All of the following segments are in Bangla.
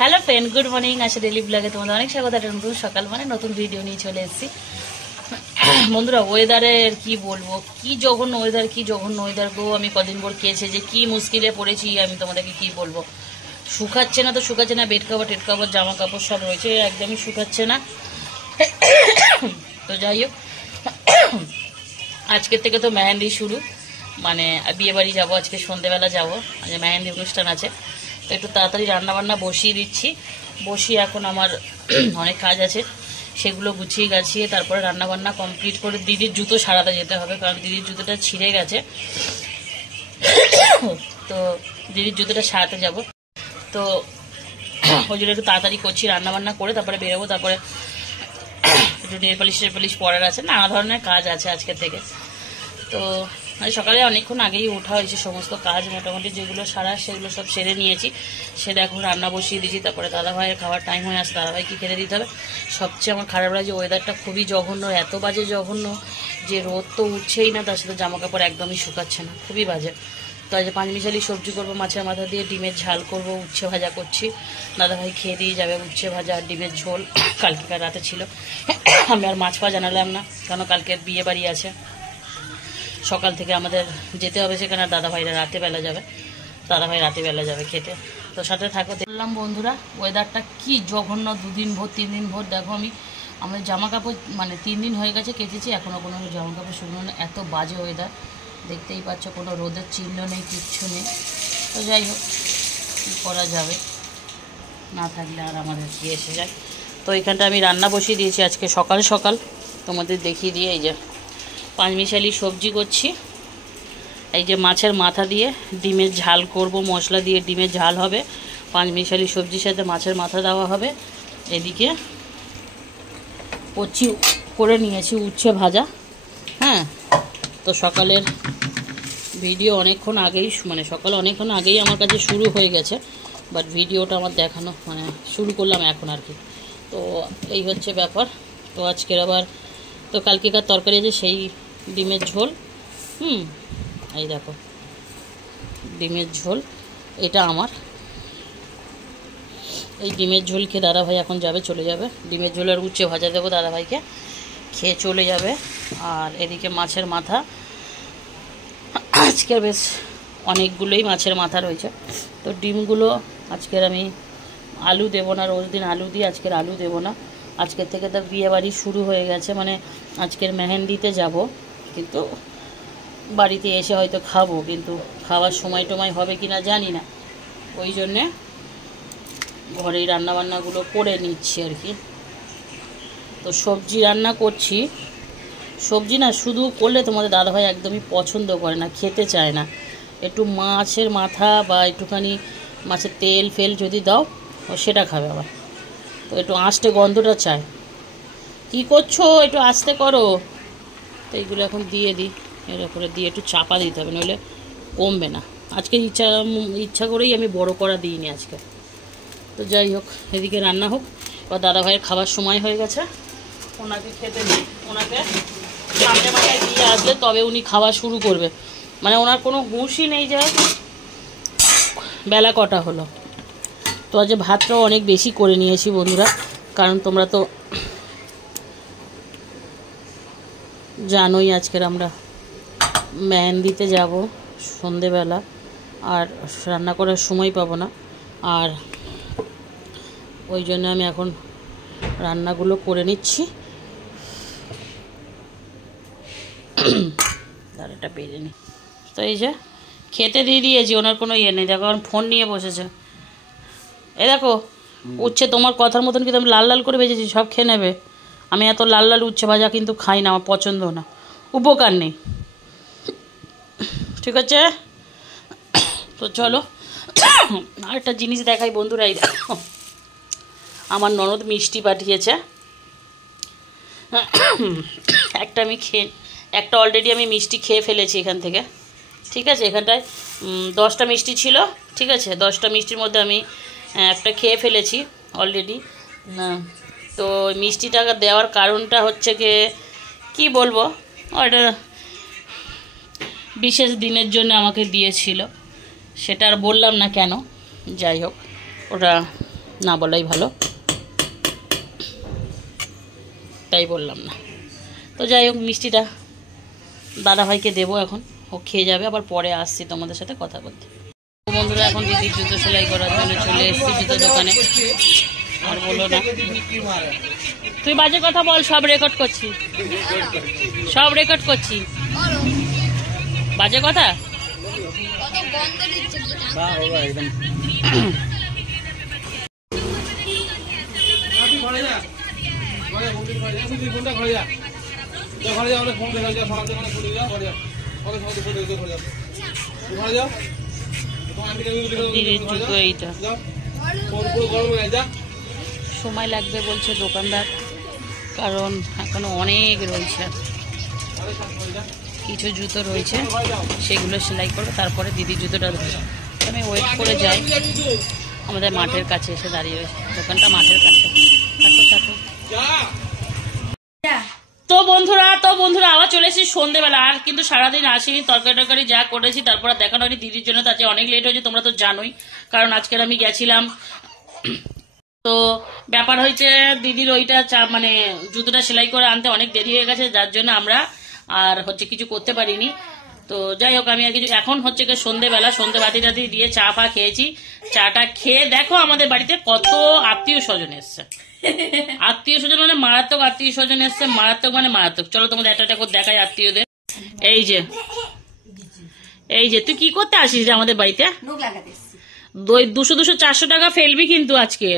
Hello friend, good morning. আসে ডেলি ব্লগে তোমাদের অনেক স্বাগত। একটা নতুন সকাল মানে নতুন ভিডিও নিয়ে চলে এসেছি বন্ধুরা। ওয়েদারের কি বলবো, কি জঘন্য ওয়েদার গো। আমি কদিন পর খেয়েছে যে কি মুশকিলে পড়েছি, আমি তোমাদেরকে কি বলবো। শুকাচ্ছে না, বেড কাভার টেড কাভার জামা কাপড় সব রয়েছে, একদমই শুকাচ্ছে না। তো যাই হোক, আজকের থেকে তো মেহেন্দি শুরু, মানে বিয়ে বাড়ি যাবো আজকে, সন্ধেবেলা যাবো, মানে মেহেন্দি অনুষ্ঠান আছে। তো একটু তাড়াতাড়ি রান্নাবান্না বসিয়ে দিচ্ছি। বসিয়ে এখন আমার অনেক কাজ আছে, সেগুলো গুছিয়ে গাছিয়ে তারপরে রান্নাবান্না কমপ্লিট করে দিদির জুতো সারাতে যেতে হবে, কারণ দিদির জুতোটা ছিঁড়ে গেছে। তো দিদির জুতোটা সারাতে যাব, তো ওই জন্য একটু তাড়াতাড়ি করছি, রান্নাবান্না করে তারপরে বেরোবো। তারপরে একটু নেল পালিশ পরার আছে, নানা ধরনের কাজ আছে আজকের থেকে। তো মানে সকালে অনেকক্ষণ আগেই ওঠা হয়েছে, সমস্ত কাজ মোটামুটি যেগুলো সারা সেগুলো সব সেরে নিয়েছি। সেটা এখন রান্না বসিয়ে দিয়েছি। তারপরে দাদাভাইয়ের খাওয়ার টাইম হয়ে আসে, দাদাভাইকে খেতে দিতে হবে। সবচেয়ে আমার খারাপ লাগে যে ওয়েদারটা খুবই জঘন্য, এত বাজে জঘন্য যে রোদ তো উঠছেই না, তার সাথে জামা কাপড় একদমই শুকাচ্ছে না, খুবই বাজে। তো আজ পাঁচমিশালি সবজি করবো, মাছের মাথা দিয়ে ডিমের ঝাল করবো, উচ্ছে ভাজা করছি। দাদাভাই খেয়ে দিয়ে যাবে, উচ্ছে ভাজা আর ডিমের ঝোল কালকেকার রাতে ছিল। আমি আর মাছ ফাছ জানালাম না, কারণ কালকে বিয়ে বাড়ি আছে, সকাল থেকে আমাদের যেতে হবে সেখানে। দাদাভাইরা রাতেবেলা যাবে খেতে। তো সাথে থাকো। দেখলাম বন্ধুরা ওয়েদারটা কি জঘন্য, 2 দিন ভোর 3 দিন ভোর। দেখো আমার জামা কাপড় মানে 3 দিন হয়ে গেছে কেচেছি, এখনও কোনো জামা কাপড় শুকনো না, এত বাজে ওয়েদার। দেখতেই পাচ্ছ, কোনো রোদের চিহ্ন নেই, কিচ্ছু নেই। তো যাই হোক, কী করা যাবে, না থাকলে আর আমাদের কি এসে যায়। তো এখানটা আমি রান্না বসিয়ে দিয়েছি আজকে সকাল সকাল, তোমাদের দেখিয়ে দিয়ে। এই যে পাঁচমিশালি সবজি করছি, এই যে মাছের মাথা দিয়ে ডিমের ঝাল করব, মশলা দিয়ে ডিমের ঝাল হবে, পাঁচমিশালি সবজির সাথে মাছের মাথা দেওয়া হবে। এদিকে কচি করে নিয়েছি উচ্ছে ভাজা। হ্যাঁ, তো সকালের ভিডিও অনেকক্ষণ আগেই, মানে সকালে অনেকক্ষণ আগেই আমার কাছে শুরু হয়ে গেছে, বাট ভিডিওটা আমার দেখানো মানে শুরু করলাম এখন আর কি। তো এই হচ্ছে ব্যাপার। তো আজকের আবার তো কালকেকার তরকারি আছে, সেই ডিমের ঝোল। এই দেখো ডিমের ঝোল, এটা আমার। এই ডিমের ঝোল খেয়ে দাদাভাই এখন চলে যাবে। ডিমের ঝোল আর উচ্ছে ভাজা দেবো, দাদাভাইকে খেয়ে চলে যাবে। আর এদিকে মাছের মাথা, আজকের বেশ অনেকগুলোই মাছের মাথা রয়েছে। তো ডিমগুলো আজকের আমি আলু দেবো না, রোজ দিন আলু দিই, আজকের আলু দেবো না। আজকের থেকে তো বিয়ে বাড়ি শুরু হয়ে গেছে, মানে আজকের মেহেন্দিতে যাব, কিন্তু বাড়িতে এসে হয়তো খাবো, কিন্তু খাওয়ার সময় টময় হবে কি না জানি না। ওই জন্যে ঘরেই রান্নাবান্নাগুলো করে নিচ্ছি আর কি। তো সবজি রান্না করছি, সবজি না শুধু করলে তোমাদের দাদাভাই একদমই পছন্দ করে না, খেতে চায় না। একটু মাছের মাথা বা একটুখানি মাছের তেল ফেল যদি দাও, ও সেটা খাবে আবার। তো একটু আঁচটে গন্ধটা চায়। কি করছো, একটু আস্তে করো। তো এইগুলো এখন দিয়ে দিই, এর উপরে দিয়ে একটু চাপা দিতে হবে, নইলে কমবে না। আজকে ইচ্ছা করেই আমি বড় করা দিইনি আজকে। তো যাই হোক, এদিকে রান্না হোক। বা দাদাভাইয়ের খাবার সময় হয়ে গেছে, ওনাকে খেতে দিই। ওনাকে সামনে মাথায় দিয়ে আসলে তবে উনি খাওয়া শুরু করবে, মানে ওনার কোনো হুঁশই নেই যে বেলা কটা হলো। তো আজ ভাতটাও অনেক বেশি করে নিয়েছি বন্ধুরা, কারণ তোমরা তো জানোই আজকের আমরা মেহেন্দিতে যাব সন্ধেবেলা, আর রান্না করার সময় পাবো না। আর ওই জন্য আমি এখন রান্নাগুলো করে নিচ্ছি। দাঁড়াটা বেজে নি। তো এই যে খেতে দিয়ে দিয়েছি, ওনার কোনো ইয়ে নেই। দেখো এখন ফোন নিয়ে বসেছে। এই দেখো উচ্ছে তোমার কথার মতন কিন্তু আমি লাল লাল করে ভেজেছি, সব খেয়ে নেবে। আমি এত লাল লাল উচ্ছে ভাজা কিন্তু খাই না, আমার পছন্দ না, উপকার নেই, ঠিক আছে। তো চলো আরেকটা জিনিস দেখাই বন্ধুরা। এই দেখো আমার ননদ মিষ্টি পাঠিয়েছে। একটা অলরেডি আমি মিষ্টি খেয়ে ফেলেছি এখান থেকে, ঠিক আছে। এখানটায় 10টা মিষ্টি ছিল, ঠিক আছে। 10টা মিষ্টির মধ্যে আমি একটা খেয়ে ফেলেছি অলরেডি। তো মিষ্টিটা দেওয়ার কারণটা হচ্ছে কি বলবো, ওটা বিশেষ দিনের জন্য আমাকে দিয়েছিল, সেটা আর বললাম না কেন। যাই হোক, ওটা না বলাই ভালো, তাই বললাম না। তো যাই হোক, মিষ্টিটা দাদাভাইকে দেবো, এখন ও খেয়ে যাবে, আবার পরে আসছি তোমাদের সাথে কথা বলতে। বন্ধুরা এখন দিদির জুতো সেলাই করার জন্য চলে এসেছি জুতো দোকানে। আর বলো না, তুই বাজে কথা বল, সব রেকর্ড করছি, সব রেকর্ড করছি, বাজে কথা। দিদির জুতো এইটা সময় লাগবে বলছে দোকানদার, কারণ এখনো অনেক রয়েছে, কিছু জুতো রয়েছে, সেগুলো সেলাই করবে, তারপরে দিদির জুতোটা ধরবে। আমি ওয়েট করে যাই, আমাদের মাঠের কাছে এসে দাঁড়িয়ে রয়েছে, দোকানটা মাঠের কাছে। থাকো থাকো। তো বন্ধুরা আবার চলে এসেছি সন্ধ্যেবেলা, আর কিন্তু সারাদিন আসিনি, তরকারি যা করেছি তারপর দেখানো হয়নি দিদির জন্য। তো আজকে অনেক লেট হয়েছে, তোমরা তো জানোই, কারণ আজকের আমি গেছিলাম, তো ব্যাপার হয়েছে দিদির ওইটা মানে জুতোটা সেলাই করে আনতে অনেক দেরি হয়ে গেছে, যার জন্য আমরা আর কিছু করতে পারিনি। তো যাই হোক, আমি আর কিছু, এখন সন্ধ্যেবেলা, সন্ধ্যে বাতি টাতি দিয়ে চা ফা খেয়েছি। চাটা খেয়ে দেখো আমাদের বাড়িতে কত আত্মীয় স্বজন এসছে, আত্মীয় স্বজন মানে মারাত্মক আত্মীয় স্বজন এসছে, মারাত্মক মানে মারাত্মক। চলো তোমাদের একটা করে দেখাই আত্মীয়দের। এই যে তুই কি করতে আসিস রে আমাদের বাড়িতে? 200-400 টাকা ফেলবি কিন্তু আজকে,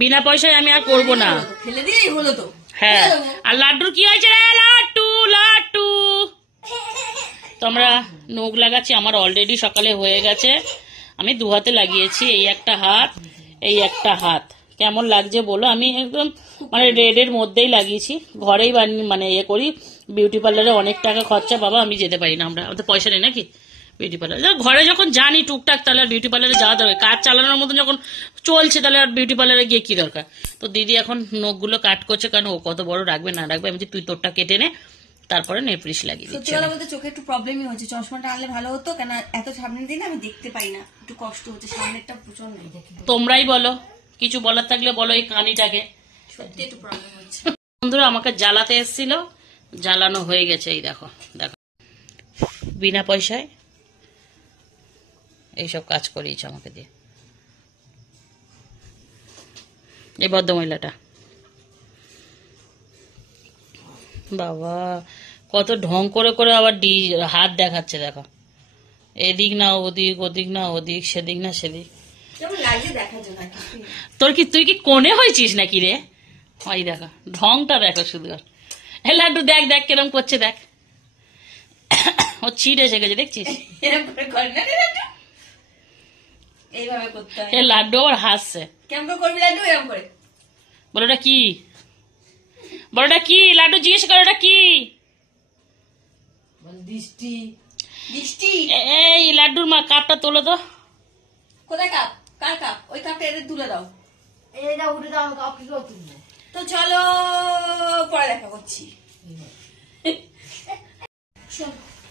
বিনা পয়সায় আমি আর করবো না। হ্যাঁ, আর লাড্ডুর কি হয়েছে রে? লাড্ডু তো আমরা নখ লাগাচ্ছি, আমার অলরেডি সকালে হয়ে গেছে, আমি 2 হাতে লাগিয়েছি, এই একটা হাত, এই একটা হাত। কেমন লাগছে বলো? আমি একদম মানে রেডের মধ্যেই লাগিয়েছি, ঘরেই মানে করি। বিউটি পার্লারে অনেক টাকা খরচা বাবা, আমি যেতে পারি না, আমাদের পয়সা নেই নাকি বিউটি পার্লার। ঘরে যখন জানি টুকটাক, তাহলে আর বিউটি পার্লারে যাওয়া দরকার, কাজ চালানোর মতন যখন চলছে, তাহলে আর বিউটি পার্লারে গিয়ে কি দরকার। তো দিদি এখন নখগুলো কাট করছে, কারণ ও কত বড় রাখবে না রাখবে, আমি তুই তোরটা কেটে নে, তারপরে নেল পলিশ লাগিয়ে দিচ্ছি। সত্যি বলতে চোখে একটু প্রবলেমই হচ্ছে, চশমাটা আনলে ভালো হতো, কেন এত সামনের দিন আমি দেখতে পাই না, একটু কষ্ট হচ্ছে, সামনেরটা প্রচন্ড। তোমরাই বলো, কিছু বলার থাকলে বলো, এই কানিটাকে। সত্যি একটু প্রবলেম হচ্ছে। বন্ধুরা আমাকে জ্বালাতে এসেছিল, জ্বালানো হয়ে গেছে, এই দেখো দেখো, বিনা পয়সায় এইসব কাজ করিয়েছে আমাকে দিয়ে, এই ভদ্রমহিলাটা। বাবা কত ঢং করে করে আবার হাত দেখাচ্ছে, দেখো, এদিক না ওদিক, ওদিক না ওদিক, সেদিক না সেদিক। তুই কি কোণে হয়েছিস নাকি রে? ওই দেখো ঢংটা দেখো শুধু। লাড্ডু দেখ দেখ কিরম করছে, দেখ ও ছিট এসে গেছে, দেখছিস? লাড্ডু আবার হাসছে, বলোটা কি, বলোটা কি? লাড্ডু জিজ্ঞেস করো ওটা কি? এই লাড্ডুর মা কাপটা তোলো তো। কোথায় কাপ? কার কাপ? ওই কাপটা এদের তুলে দাও, এটা উঠে দাও, কাপ কি করে তুলবো? তো চলো পরে দেখা করছি।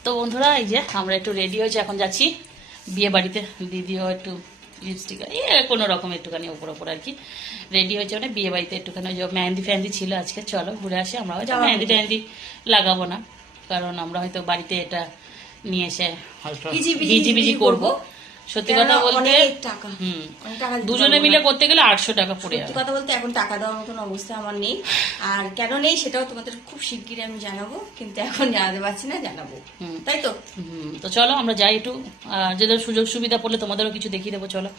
তো বন্ধুরা এই যে আমরা একটু রেডি হয়েছি, এখন যাচ্ছি বিয়ে বাড়িতে। দিদিও একটু লিপস্টিক কোনো রকম একটুখানি ওপর ওপর আর কি রেডি হয়েছে, মানে বিয়ে বাড়িতে একটুখানি মেহেন্দি ফ্যান্দি ছিল আজকে, চলো ঘুরে আসি। আমরা মেহেন্দি ট্যান্দি লাগাবো না, কারণ আমরা হয়তো বাড়িতে এটা নিয়ে এসে ভিজি করবো। সত্যি কথা বলতে দুজনে মিলে করতে গেলে 800 টাকা পড়ে যাবে। সত্যি কথা বলতে এখন টাকা দেওয়ার মতন অবস্থা আমার নেই, আর কেন নেই সেটাও তোমাদের খুব শিগগিরই আমি জানাবো, কিন্তু এখন জানাতে পারছি না, জানাবো, তাই তো। তো চলো আমরা যাই একটু, যেদের সুযোগ সুবিধা পড়লে তোমাদেরও কিছু দেখিয়ে দেবো। চলো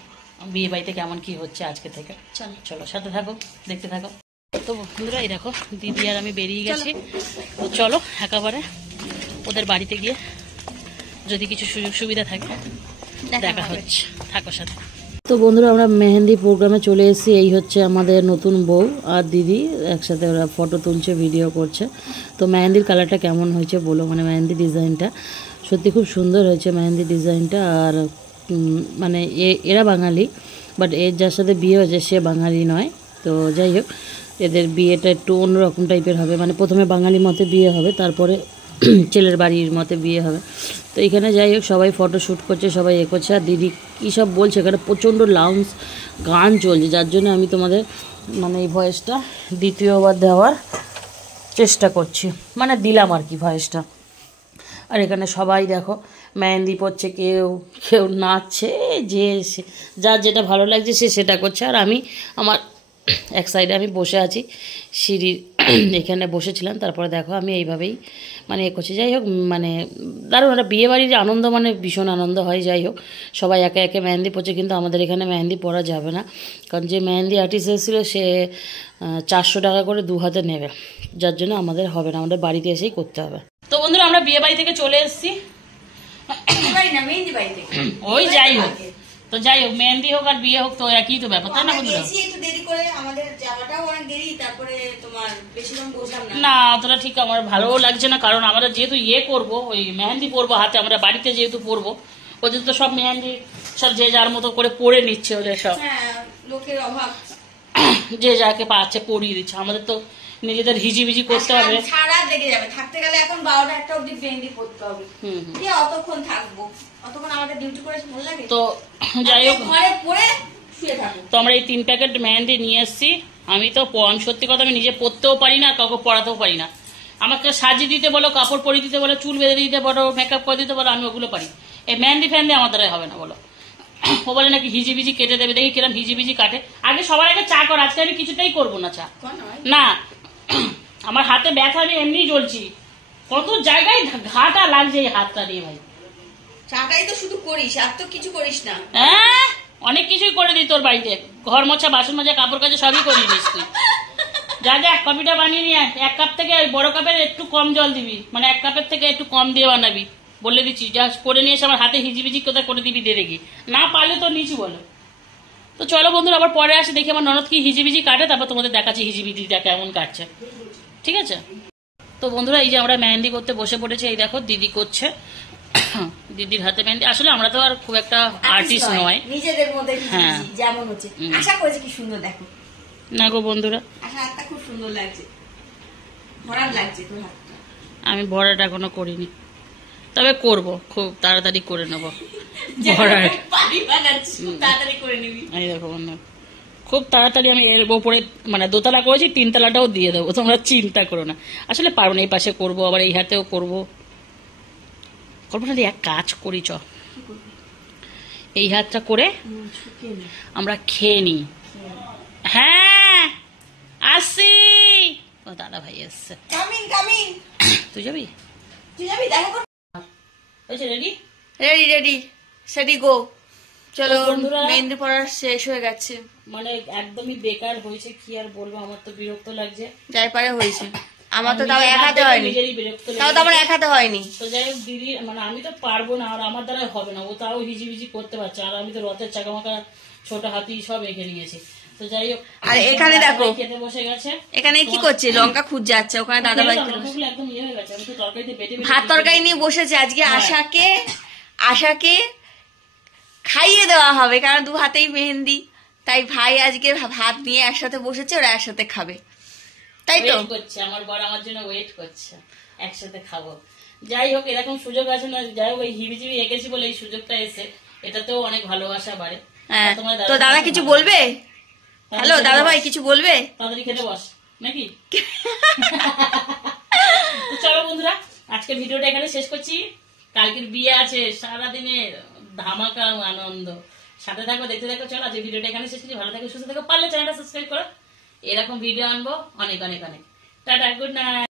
বিয়ে বাড়িতে কেমন কি হচ্ছে আজকে থেকে, চলো চলো সাথে থাকো, দেখতে থাকো। তো বন্ধুরা এই দেখো দিদি আর আমি বেরিয়ে গেছি, তো চলো একেবারে ওদের বাড়িতে গিয়ে যদি কিছু সুযোগ সুবিধা থাকে দেখা হচ্ছে, থাকো সাথে। তো বন্ধুরা আমরা মেহেন্দি প্রোগ্রামে চলে এসেছি, এই হচ্ছে আমাদের নতুন বউ আর দিদি একসাথে, ওরা ফটো তুলছে, ভিডিও করছে। তো মেহেন্দির কালারটা কেমন হয়েছে বলো, মানে মেহেন্দি ডিজাইনটা সত্যি খুব সুন্দর হয়েছে মেহেন্দি ডিজাইনটা। আর মানে এরা বাঙালি, বাট এর যার সাথে বিয়ে হয়েছে সে বাঙালি নয়। তো যাই হোক এদের বিয়েটা একটু অন্যরকম টাইপের হবে, মানে প্রথমে বাঙালি মতে বিয়ে হবে, তারপরে ছেলের বাড়ির মতে বিয়ে হবে। তো তো এখানে যাই হোক সবাই ফটো শ্যুট করছে, সবাই করছে। আর দিদি কী সব বলছে, এখানে প্রচণ্ড লাউন্স গান চলছে, যার জন্য আমি তোমাদের মানে এই ভয়েসটা দ্বিতীয়বার দেওয়ার চেষ্টা করছি, মানে দিলাম আর কি ভয়েসটা। আর এখানে সবাই দেখো মেহেন্দি পড়ছে, কেউ কেউ নাচছে, যে যার যেটা ভালো লাগছে সে সেটা করছে। আর আমি আমার এক সাইডে আমি বসে আছি সিঁড়ির এখানে বসেছিলাম। তারপরে দেখো আমি এইভাবেই মানে করছি। যাই হোক মানে দারুণ একটা বিয়েবাড়ির আনন্দ, মানে ভীষণ আনন্দ হয়। যাই হোক সবাই একে একে মেহেন্দি পড়ছে, কিন্তু আমাদের এখানে মেহেন্দি পরা যাবে না, কারণ যে মেহেন্দি আর্টিস্ট এসেছিলো সে 400 টাকা করে 2 হাতে নেবে, যার জন্য আমাদের হবে না, আমাদের বাড়িতে এসেই করতে হবে। তো বন্ধুরা আমরা বিয়ে বাড়ি থেকে চলে এসেছি, ওই যাই হোক, তো যাই হোক মেহেন্দি হোক আর বিয়ে হোক তো একই তো ব্যাপার, তাই না বন্ধুরা? একটু দেরি করে, আমাদের যাওয়াটাও অনেক দেরি, তারপরে তোমার বেশিক্ষণ বসলাম না। না অতটা ঠিক আমার ভালোও লাগছে না, কারণ আমরা যেহেতু করবো, ওই মেহেন্দি পরবো হাতে, আমরা বাড়িতে যেহেতু পরবো, ওদের তো সব মেহেন্দি সব যে যার মতো করে পরে নিচ্ছে, ওদের সব লোকের অভাব, যে যাকে পাচ্ছে পরিয়ে দিচ্ছে। আমাদের তো নিজেদের হিজিবিজি করতে হবে, সারা দেখে যাবে, থাকতে গেলে এখন 12টা 1টা অবধি মেহেন্দি পড়তে হবে। অতক্ষণ থাকবো, অতক্ষণ আমাদের ডিউটি করে ভালো লাগে। তো যাই হোক ঘরে পরে শুয়ে থাকবো। তো আমরা এই 3 প্যাকেট মেহেন্দি নিয়ে এসেছি। আমি সত্যি কথা আমি নিজে পরতেও পারি না, কাউকে পড়াতেও পারি না। আমাকে সাজিয়ে দিতে বলো, কাপড় পরিয়ে দিতে বলো, চুল বেঁধে দিতে বলো, মেকআপ করে দিতে বলো, আমি ওগুলো পারি। এই মেহেন্দি ফ্যান্দি আমার দ্বারাই হবে না বলো। ও বলে নাকি হিজিবিজি কেটে দেবে, দেখি কিরম হিজিবিজি কাটে। আগে সবার আগে চা কর, আজকে আমি কিছুতেই করবো না চা, না আমার হাতে ব্যথা, আমি এমনি জ্বলছি, কত জায়গায় ঘাটা লাগছে এই হাতটা দিয়ে ভাই। চাটাই তো শুধু করিস, আর তো কিছু করিস না। হ্যাঁ অনেক কিছুই করে দিই তোর বাড়িতে, ঘর মোছা, বাসন মাজা, কাপড় কাচা সবই করে দিস তুই। যা যা কফিটা বানিয়ে নিয়ে 1 কাপ থেকে ওই বড় কাপের একটু কম জল দিবি, মানে 1 কাপের থেকে একটু কম দিয়ে বানাবি, বলে দিচ্ছি। যা করে নিয়ে এসে আমার হাতে হিজিবিজি কোথায় করে দিবি দিয়ে দেখি, না পারলে তো নিচি বলো। তো চলো বন্ধুরা আবার পরে আসি, দেখি আমার ননদ কি হিজিবিজি কাটে, তারপর তোমাদের দেখাচ্ছি হিজিবিজিটা কেমন কাটছে, ঠিক আছে? তো বন্ধুরা এই যে আমরা মেহেন্দি করতে বসে পড়েছি, এই দেখো দিদি করছে, দিদির হাতে মেহেন্দি। আসলে আমরা তো আর খুব একটা আর্টিস্ট নয়, নিজেদের মধ্যে যেমন হচ্ছে আশা করেছি কি সুন্দর দেখো না গো বন্ধুরা, আশা হাতটা খুব সুন্দর লাগছে, ভরাট লাগছে তোর হাতটা। আমি ভরাট এখনো করিনি, তবে করব, খুব তাড়াতাড়ি করে নেব ভরাট। তাড়াতাড়ি করে নিবি। এই দেখো বন্ধু খুব তাড়াতাড়ি আমি এর উপরে মানে 2 তলা করেছি, 3 তলাটাও দিয়ে দেবো, তোমরা চিন্তা করো না। আসলে পারবো না, এই পাশে করবো, আবার এই হাতেও করবো, করবো না। এক কাজ করি, চ এই হাতটা করে আমরা খেয়ে নিই। হ্যাঁ আসি, ও দাদা ভাই আসছে, তুই যাবি? রেডি রেডি রেডি সেডি গো। চলো বন্ধুরা, মেহেন্দি পড়া শেষ হয়ে গেছে, মানে একদমই বেকার হয়েছে, কি আর বলবো, আমার তো বিরক্ত লাগছে। যাই পারে হয়েছে, আমার তো তাও এক হাতে হয়নি, তাও তো আমার এক হাতে হয়নি। তো যাই হোক দিদি মানে আমি তো পারবো না, আর আমার দ্বারা হবে না, ও তাও হিজিবিজি করতে পারছে, আর আমি তো রথের চাকামাকা ছোট হাতি সব এঁকে নিয়েছি। তো যাই হোক, আর এখানে দেখো খেতে বসে গেছে, এখানে কি করছে, লঙ্কা খুঁজ যাচ্ছে, ওখানে দাদা ভাই একদম ইয়ে হয়ে গেছে, আমি তো তরকারিতে বেটে ভাত তরকারি নিয়ে বসেছে আজকে। আশাকে খাইয়ে দেওয়া হবে, কারণ 2 হাতেই মেহেন্দি, তাই ভাই আজকে ভাত নিয়ে একসাথে বসেছে, ওরা একসাথে খাবে, তাই তো করছে আমার বর, আমার জন্য ওয়েট করছে, একসাথে খাবো। যাই হোক এরকম সুযোগ আছে না, যাই হোক ওই হিবিজিবি এঁকেছি বলে এই সুযোগটা এসে, এটাতেও অনেক ভালোবাসা বাড়ে। তো দাদা কিছু বলবে? হ্যালো দাদা ভাই কিছু বলবে? তাড়াতাড়ি খেতে বস নাকি? চলো বন্ধুরা আজকের ভিডিওটা এখানে শেষ করছি, কালকের বিয়ে আছে, সারাদিনের ধামাকা আনন্দ, সাথে থাকো, দেখতে থাকো। চলো আজকে ভিডিওটা এখানে শেষ করছি, ভালো থাকো, সুস্থ থাকো, পারলে চ্যানেলটা সাবস্ক্রাইব করো, এরকম ভিডিও আনবো অনেক অনেক অনেক। Tata, good night.